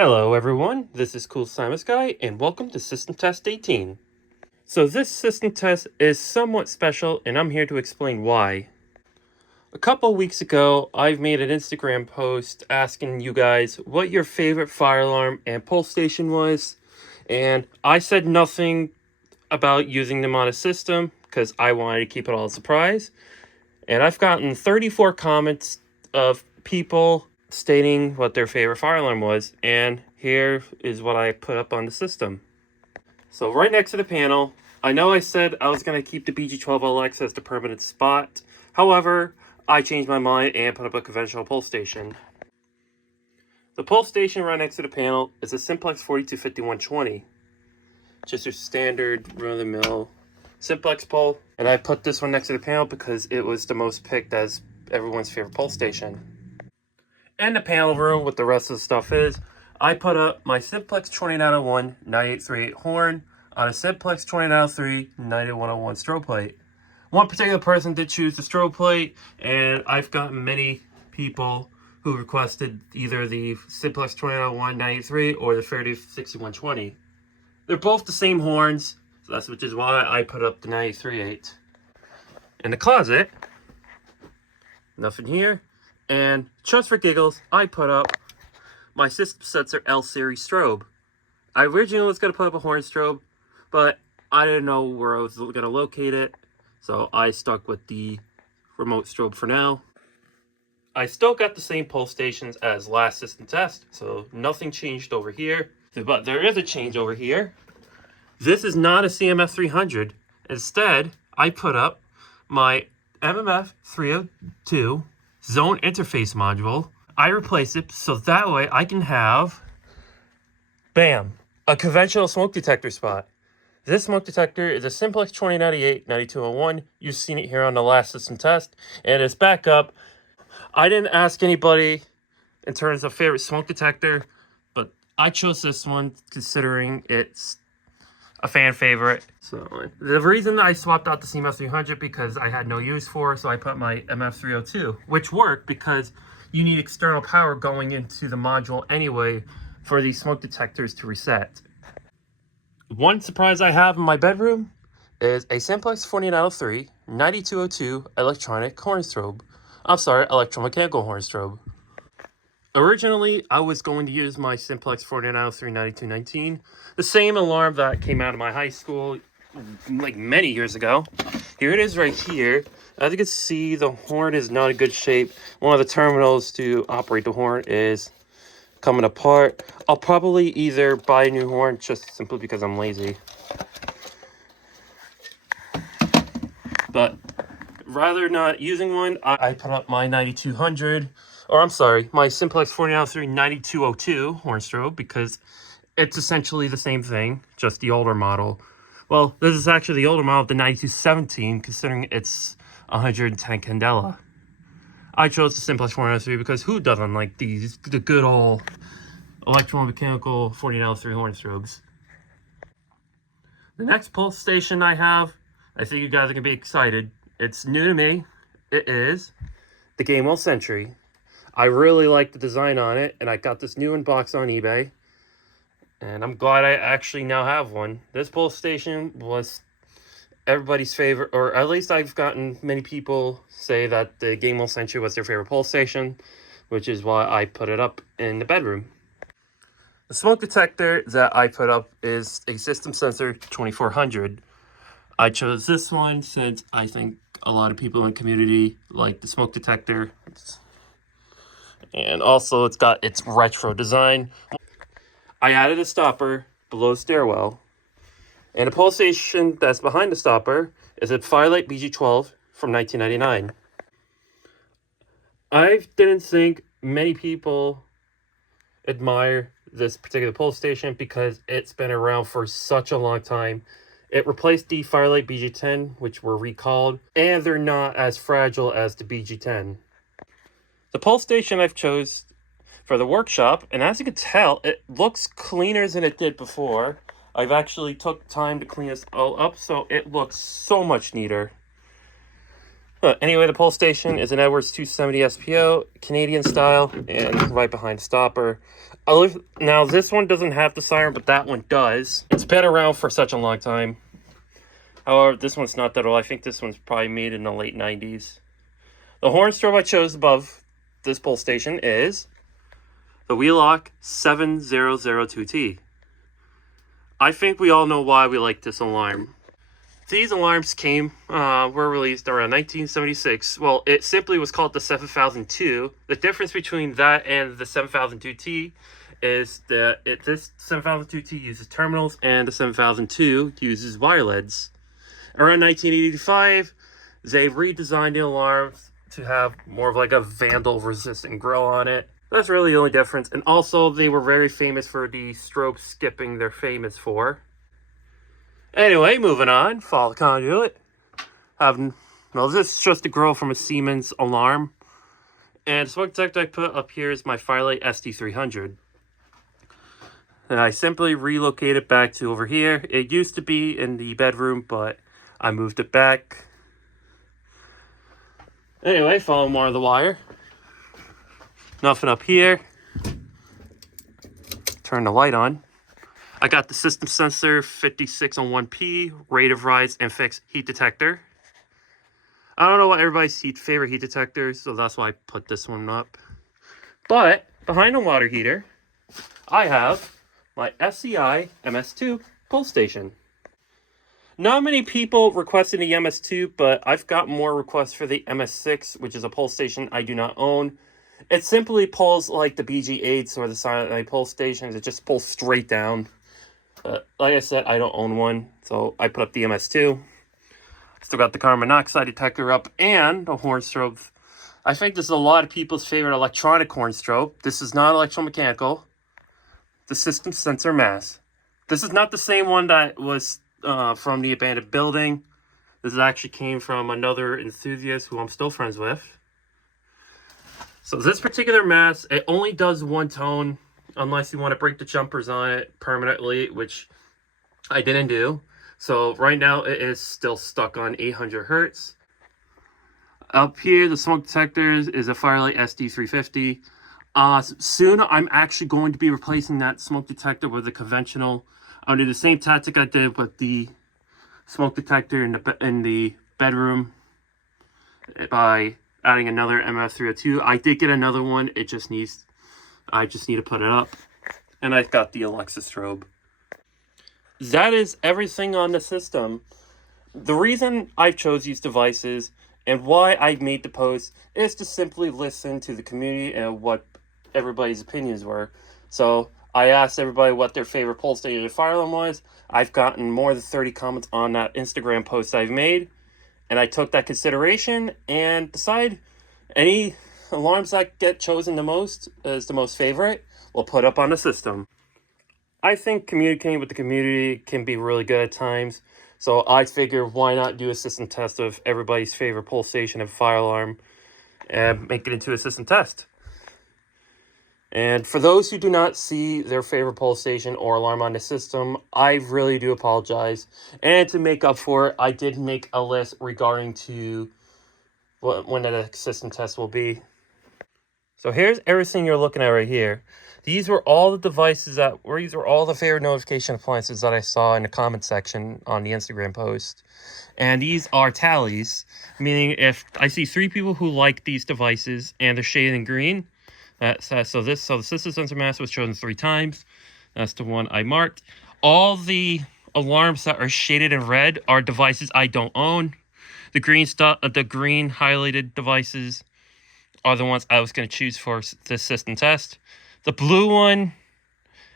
Hello everyone, this is Cool Simus Guy, and welcome to System Test 18. So this system test is somewhat special, and I'm here to explain why. A couple weeks ago, I've made an Instagram post asking you guys what your favorite fire alarm and pulse station was, and I said nothing about using them on a system, because I wanted to keep it all a surprise. And I've gotten 34 comments of people stating what their favorite fire alarm was, and here is what I put up on the system. So right next to the panel, I know I said I was going to keep the BG12LX as the permanent spot. However, I changed my mind and put up a conventional pulse station. The pulse station right next to the panel is a Simplex 425120. Just your standard run-of-the-mill Simplex pole. And I put this one next to the panel because it was the most picked as everyone's favorite pulse station. In the panel room, what the rest of the stuff is, I put up my Simplex 2901 9838 horn on a Simplex 2903 9101 strobe plate. One particular person did choose the strobe plate, and I've gotten many people who requested either the Simplex 2901 93 or the 306120. They're both the same horns, so that's which is why I put up the 938. In the closet, nothing here. And just for giggles, I put up my System Sensor L series strobe. I originally was going to put up a horn strobe, but I didn't know where I was going to locate it, so I stuck with the remote strobe for now. I still got the same pulse stations as last system test, so nothing changed over here. But there is a change over here. This is not a CMF 300. Instead, I put up my MMF 302 zone interface module. I replace it so that way I can have, bam, a conventional smoke detector spot. This smoke detector is a Simplex 2098 9201. You've seen it here on the last system test, and it's back up. I didn't ask anybody in terms of favorite smoke detector, but I chose this one considering it's a fan favorite. So the reason I swapped out the CMF 300 because I had no use for it, so I put my MF 302, which worked because you need external power going into the module anyway for these smoke detectors to reset. One surprise I have in my bedroom is a Simplex 4903 9202 electronic horn strobe. I'm sorry, electromechanical horn strobe. Originally, I was going to use my Simplex 4903 9219, the same alarm that came out of my high school like many years ago. Here it is right here. As you can see, the horn is not in good shape. One of the terminals to operate the horn is coming apart. I'll probably either buy a new horn just simply because I'm lazy. But rather not using one, I put up my 9200, or I'm sorry, my Simplex 4903 9202 horn strobe because it's essentially the same thing, just the older model. Well, this is actually the older model of the 9217, considering it's 110 candela. I chose the Simplex 4903 because who doesn't like the good old electromechanical 4903 horn strobes? The next pulse station I have, I think you guys are going to be excited. It's new to me. It is the Gamewell Sentry. I really like the design on it, and I got this new box on eBay. And I'm glad I actually now have one. This pulse station was everybody's favorite, or at least I've gotten many people say that the Gamewell Sentry was their favorite pulse station, which is why I put it up in the bedroom. The smoke detector that I put up is a System Sensor 2400. I chose this one since I think a lot of people in the community like the smoke detector. And also it's got its retro design. I added a stopper below the stairwell. And the pulse station that's behind the stopper is a Firelight BG12 from 1999. I didn't think many people admire this particular pulse station because it's been around for such a long time. It replaced the Firelight BG10, which were recalled, and they're not as fragile as the BG10. The pulse station I've chose for the workshop, and as you can tell, it looks cleaner than it did before. I've actually took time to clean this all up, so it looks so much neater. Anyway, the pulse station is an Edwards 270 SPO, Canadian style, and right behind the stopper. Now, this one doesn't have the siren, but that one does. It's been around for such a long time. However, this one's not that old. I think this one's probably made in the late 90s. The horn strobe I chose above this pole station is the Wheelock 7002T. I think we all know why we like this alarm. These alarms were released around 1976. Well, it simply was called the 7002. The difference between that and the 7002T is that this 7002T uses terminals and the 7002 uses wire leads. Around 1985, they redesigned the alarms to have more of like a vandal-resistant grill on it. That's really the only difference. And also, they were very famous for the strobe skipping they're famous for. Anyway, moving on. Follow the conduit. This is just a grill from a Siemens alarm. And the smoke detector I put up here is my Firelight SD300. And I simply relocated it back to over here. It used to be in the bedroom, but I moved it back. Anyway, follow more of the wire. Nothing up here. Turn the light on. I got the system sensor 5601P, rate of rise and fixed heat detector. I don't know what everybody's favorite heat detector is, so that's why I put this one up. But behind the water heater, I have my SCI MS2 pull station. Not many people requested the MS2, but I've got more requests for the MS6, which is a pull station I do not own. It simply pulls like the BG8s or the Silent Night pull stations. It just pulls straight down. Like I said, I don't own one, so I put up the MS2. Still got the carbon monoxide detector up and the horn strobe. I think this is a lot of people's favorite electronic horn strobe. This is not electromechanical. The system sensor mass. This is not the same one that was from the abandoned building. This actually came from another enthusiast who I'm still friends with. So this particular mass, it only does one tone, unless you want to break the jumpers on it permanently, which I didn't do. So right now it is still stuck on 800 hertz. Up here, the smoke detectors is a Firelight SD350. Soon I'm actually going to be replacing that smoke detector with a conventional. I'll do the same tactic I did with the smoke detector in the bedroom by adding another MF302. I did get another one. I just need to put it up. And I've got the Alexa strobe. That is everything on the system. The reason I chose these devices and why I made the post is to simply listen to the community and what everybody's opinions were. So I asked everybody what their favorite pull station and fire alarm was. I've gotten more than 30 comments on that Instagram post I've made. And I took that consideration and decided any alarms that get chosen the most as the most favorite, we'll put up on the system. I think communicating with the community can be really good at times. So I figured why not do a system test of everybody's favorite pull station and fire alarm and make it into a system test. And for those who do not see their favorite pull station or alarm on the system, I really do apologize. And to make up for it, I did make a list regarding to when the system test will be. So here's everything you're looking at right here. These were all the devices these were all the favorite notification appliances that I saw in the comment section on the Instagram post. And these are tallies, meaning if I see 3 people who like these devices and they're shaded in green, so the system sensor mass was chosen 3 times. That's the one I marked. All the alarms that are shaded in red are devices I don't own. The green highlighted devices are the ones I was going to choose for this system test. The blue one,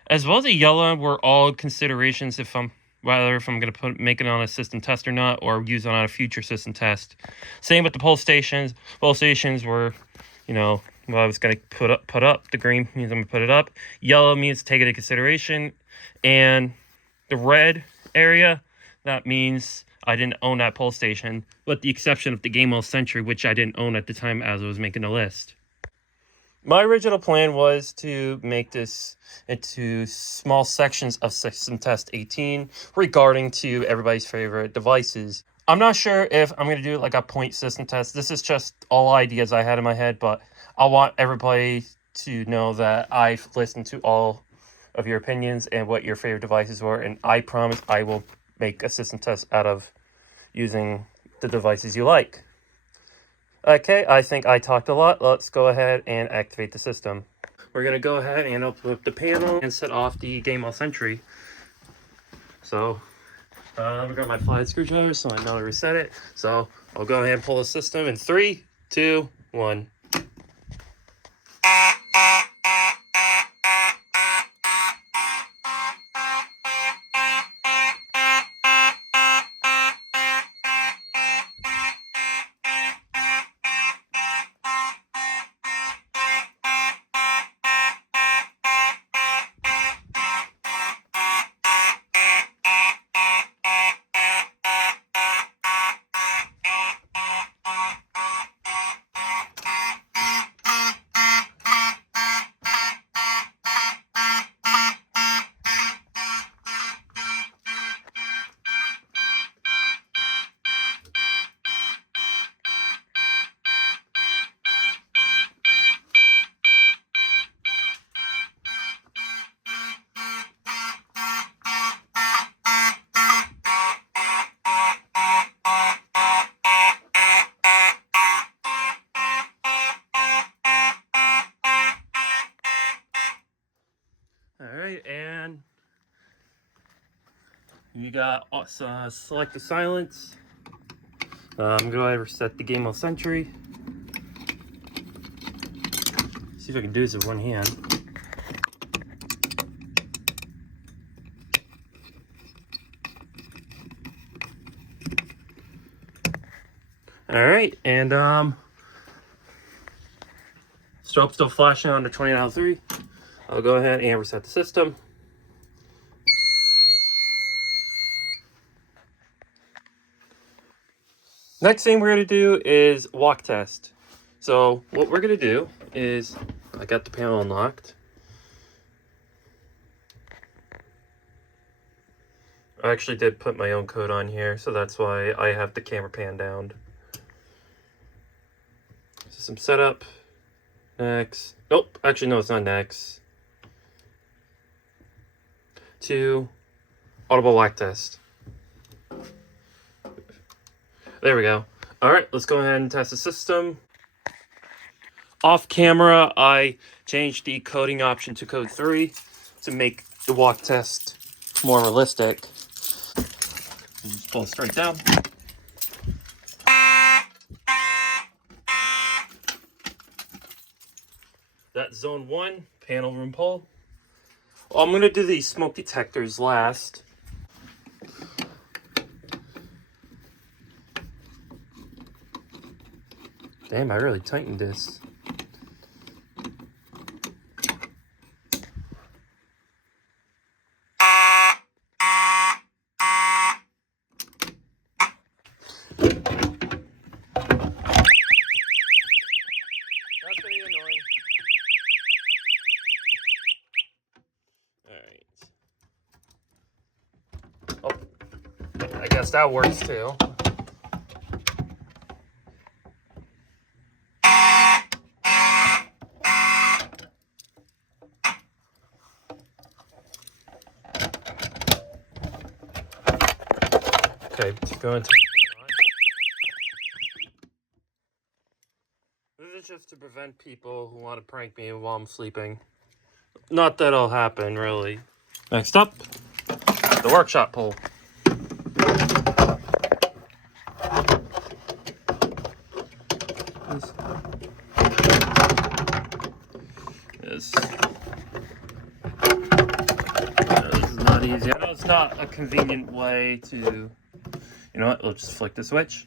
as well as the yellow, were all considerations if I'm going to make it on a system test or not, or use it on a future system test. Same with the pull stations. Pull stations were, I was going to put up. The green means I'm going to put it up. Yellow means take it into consideration. And the red area, that means I didn't own that pull station, with the exception of the Game All Century, which I didn't own at the time as I was making the list. My original plan was to make this into small sections of System Test 18 regarding to everybody's favorite devices. I'm not sure if I'm going to do like a point system test. This is just all ideas I had in my head, but I want everybody to know that I've listened to all of your opinions and what your favorite devices were, and I promise I will make a system test out of using the devices you like. Okay, I think I talked a lot. Let's go ahead and activate the system. We're going to go ahead and open up the panel and set off the Game All Sentry. So, I've got my flathead screwdriver so I know to reset it. So, I'll go ahead and pull the system in 3, 2, 1. Alright, and you got select the silence. Go ahead and reset the Game All Sentry. See if I can do this with one hand. Alright, and strobe still flashing on the 20.3. I'll go ahead and reset the system. Next thing we're going to do is walk test. So what we're going to do is, I got the panel unlocked. I actually did put my own code on here, so that's why I have the camera pan down. System setup. Next. Nope, actually no, it's not next. 2, audible walk test. There we go. All right, let's go ahead and test the system. Off camera, I changed the coding option to code 3 to make the walk test more realistic. Just pull it straight down. That's zone 1, panel room pull. I'm going to do the smoke detectors last. Damn, I really tightened this. That's gonna be annoying. Alright. Oh, I guess that works too. Okay, go into this is just to prevent people who want to prank me while I'm sleeping. Not that it'll happen, really. Next up, the workshop pole. This is not easy. I know it's not a convenient way to, you know what, we'll just flick the switch.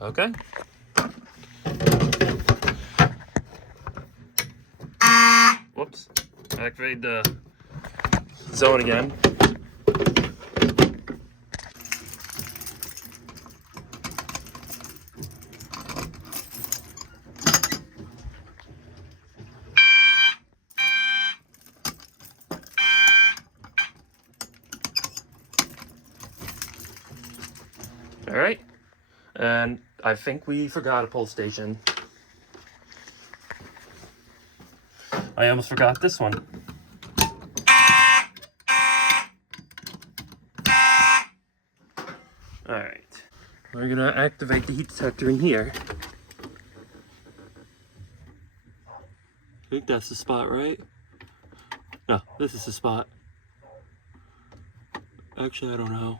Okay. Whoops. Activate the zone again. And I think we forgot a pull station. I almost forgot this one. Alright. We're gonna activate the heat detector in here. I think that's the spot, right? No, this is the spot. Actually, I don't know.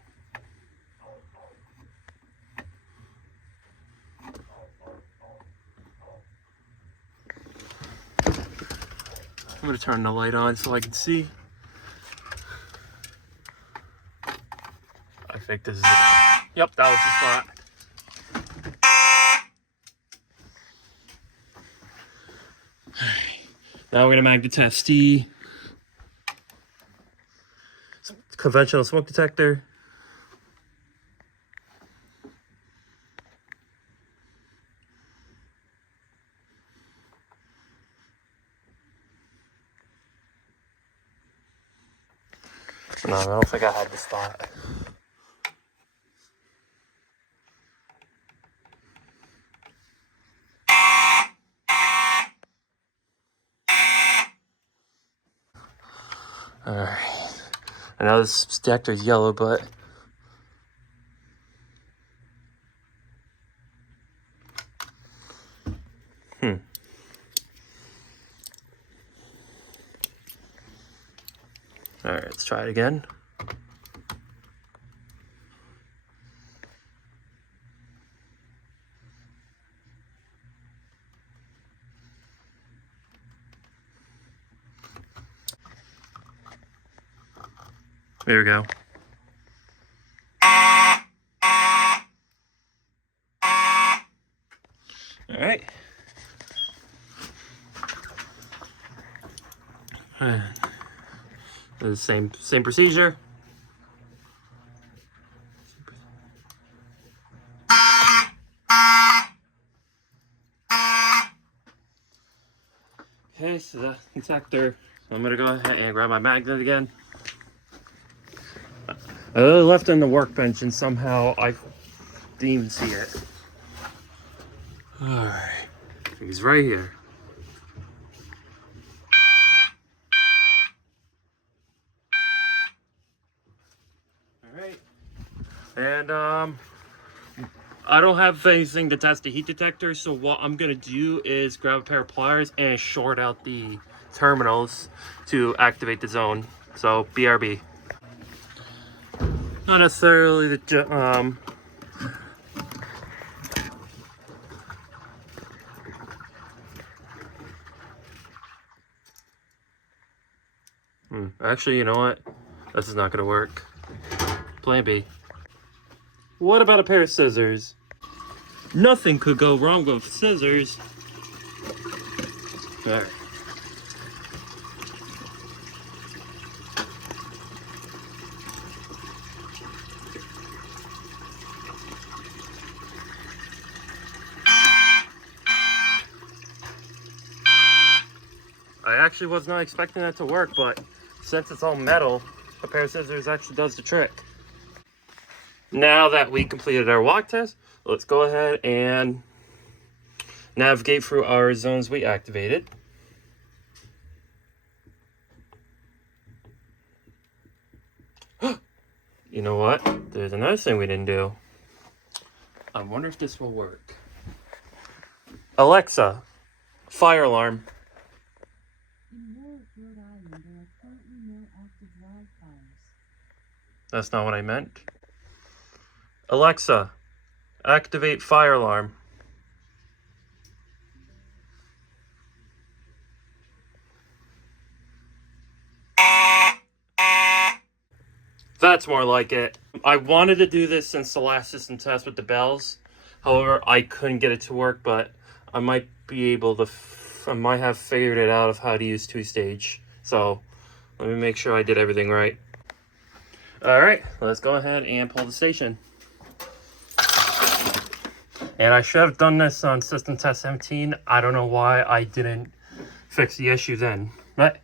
I'm gonna turn the light on so I can see. I think this is it. Yep, that was the spot. Now we're gonna magnet test the conventional smoke detector. No, I don't think I had the spot. Alright. I know this detector is yellow, but Alright, let's try it again. There we go. Alright. The same procedure. Okay, so the detector. I'm gonna go ahead and grab my magnet again. I left it on the workbench and somehow I didn't even see it. Alright. He's right here. Alright. And I don't have anything to test the heat detector, so what I'm gonna do is grab a pair of pliers and short out the terminals to activate the zone. So BRB. Not necessarily the Actually, you know what? This is not gonna work. Plan B. What about a pair of scissors? Nothing could go wrong with scissors. Alright. I actually was not expecting that to work, but since it's all metal, a pair of scissors actually does the trick. Now that we completed our walk test, let's go ahead and navigate through our zones we activated. You know what? There's another thing we didn't do. I wonder if this will work. Alexa, fire alarm. In Warwick, Rhode Island, there are currently no active wildfires. That's not what I meant. Alexa, activate fire alarm. That's more like it. I wanted to do this since the last system test with the bells. However, I couldn't get it to work, but I might be able to, I might have figured it out of how to use two-stage. So let me make sure I did everything right. All right, let's go ahead and pull the station. And I should have done this on system test 17. I don't know why I didn't fix the issue then. But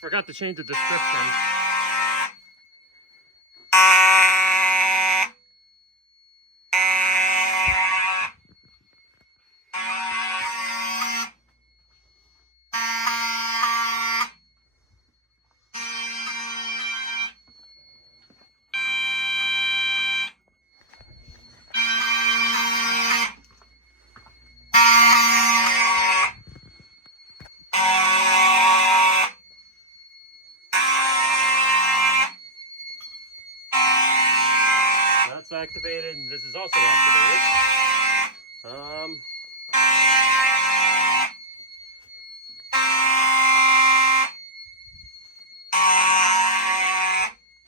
Forgot to change the description. That's activated, and this is also activated.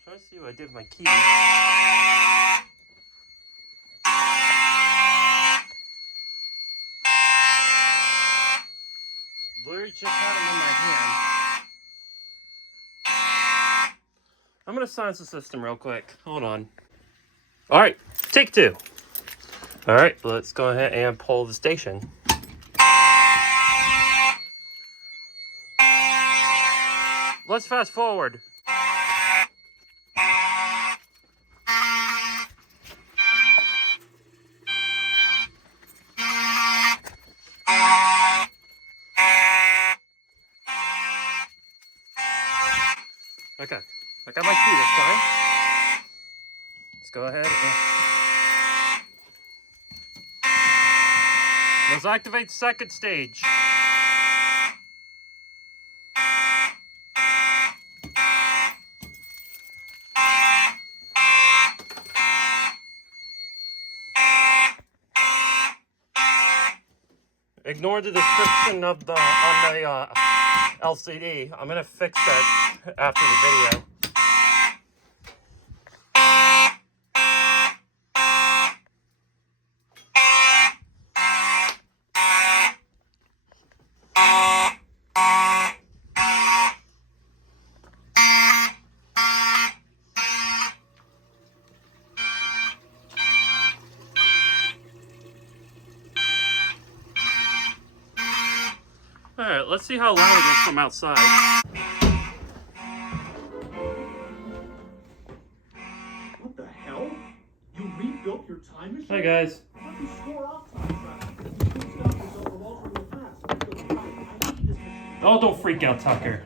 Trying to see what I did with my keys. Literally just had them in my hand. I'm gonna silence the system real quick. Hold on. All right, take two. All right, let's go ahead and pull the station. Let's fast forward. Okay, I got my key this time. Let's go ahead and let's activate second stage. Ignore the description of the on the LCD. I'm gonna fix that after the video. All right, let's see how loud it is from outside. What the hell? You rebuilt your time machine? Hi guys. I thought you swore off time travel. You couldn't stop yourself from altering the past. I need this machine. Oh, don't freak out, Tucker.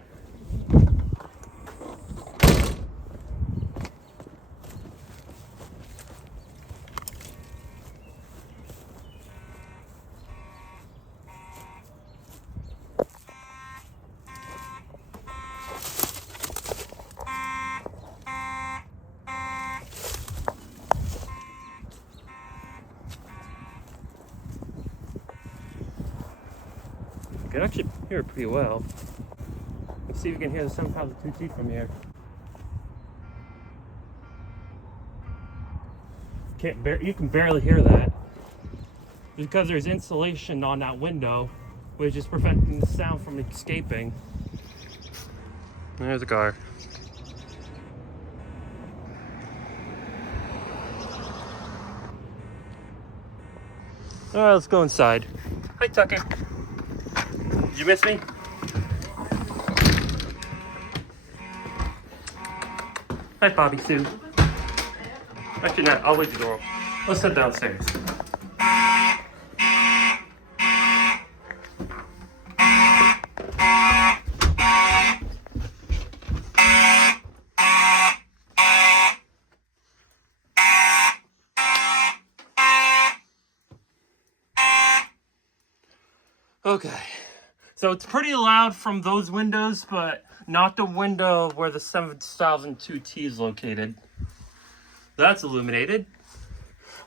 You can actually hear it pretty well. Let's see if you can hear the 7,000 from here. You can barely hear that. Because there's insulation on that window, which is preventing the sound from escaping. There's a car. All right, let's go inside. Hi, Tucker. Did you miss me? Hi, Bobby Sue. Actually, not. I'll wait the door. Let's head downstairs. Okay, so it's pretty loud from those windows, but not the window where the 7002T is located. That's illuminated.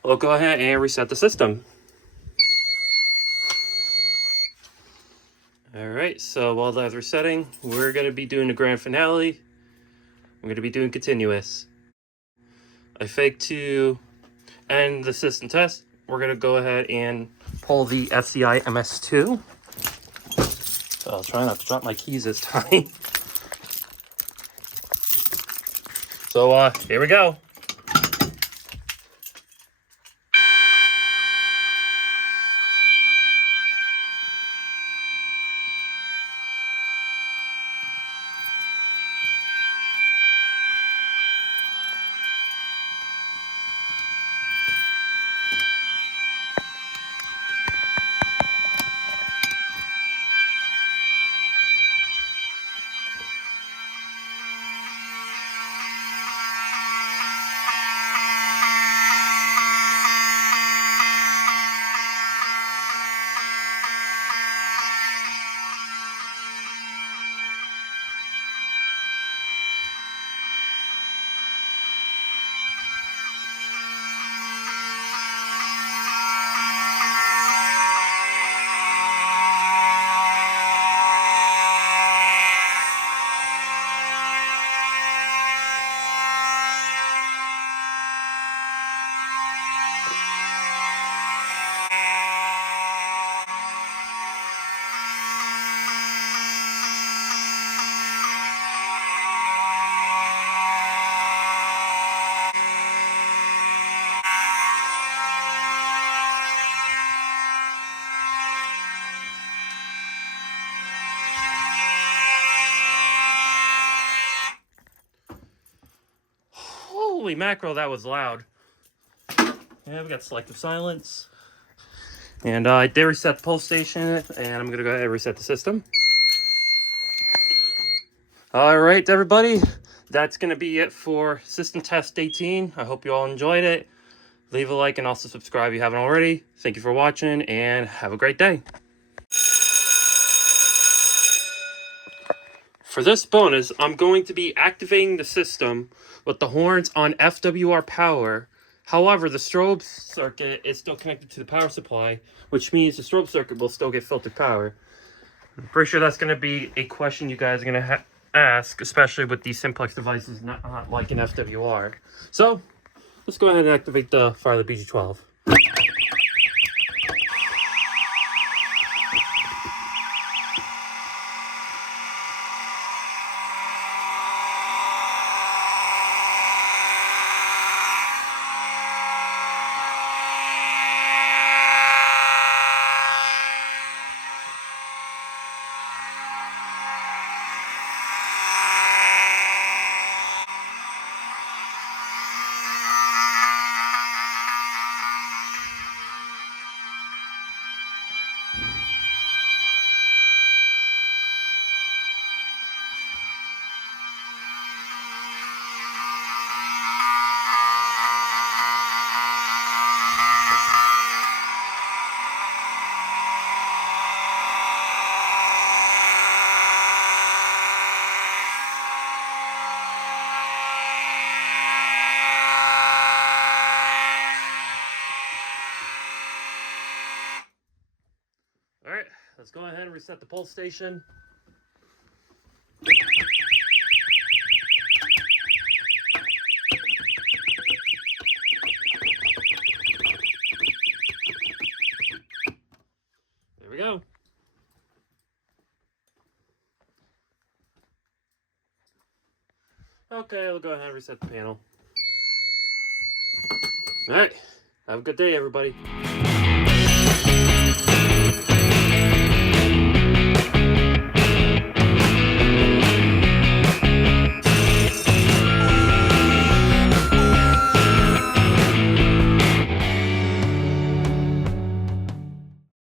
We'll go ahead and reset the system. All right, so while that's resetting, we're gonna be doing the grand finale. I'm gonna be doing continuous. I faked to end the system test. We're gonna go ahead and pull the SCI MS2. So I'll try not to drop my keys this time. So here we go. Holy mackerel, that was loud. Yeah, we got selective silence. And I did reset the pulse station, and I'm going to go ahead and reset the system. All right, everybody. That's going to be it for System Test 18. I hope you all enjoyed it. Leave a like and also subscribe if you haven't already. Thank you for watching, and have a great day. For this bonus, I'm going to be activating the system with the horns on FWR power. However, the strobe circuit is still connected to the power supply, which means the strobe circuit will still get filtered power. I'm pretty sure that's going to be a question you guys are going to ask, especially with these Simplex devices not like an FWR. So, let's go ahead and activate the fire the BG12. Alright, let's go ahead and reset the pulse station. There we go. Okay, we'll go ahead and reset the panel. Alright, have a good day, everybody.